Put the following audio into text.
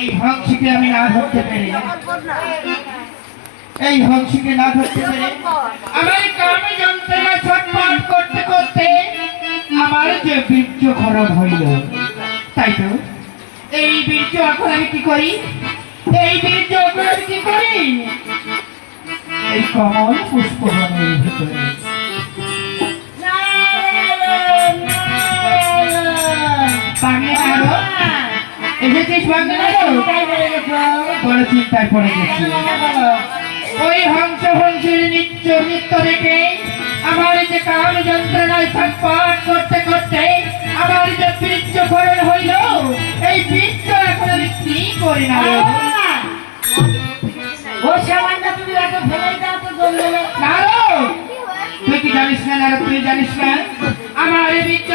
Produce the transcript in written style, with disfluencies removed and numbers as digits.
এই হংসকে আমি না ধরতে পেরে, এই হংসকে না ধরতে পেরে আমার কামে যন্ত্রণা ছটফট করতে করতে আমার যে বীর্য খরণ হইল, তাই তো এই বীর্য এখন আমি কি করি, এই বীর্য এখন আমি কি করি, এই কমল পুষ্পবনের ভিতরে এসেছিস বড় চিন্তায় পড়ে গেছি। ওই হংস হংসের নৃত্য দেখে আমার যে কাম যন্ত্রণায় ছটফট করতে করতে আমার যে বীর্য খরণ হইল, এই বীর্য এখন আমি কি করি না তুই কি জানিস না, তুই জানিস না আমার এই বীর্য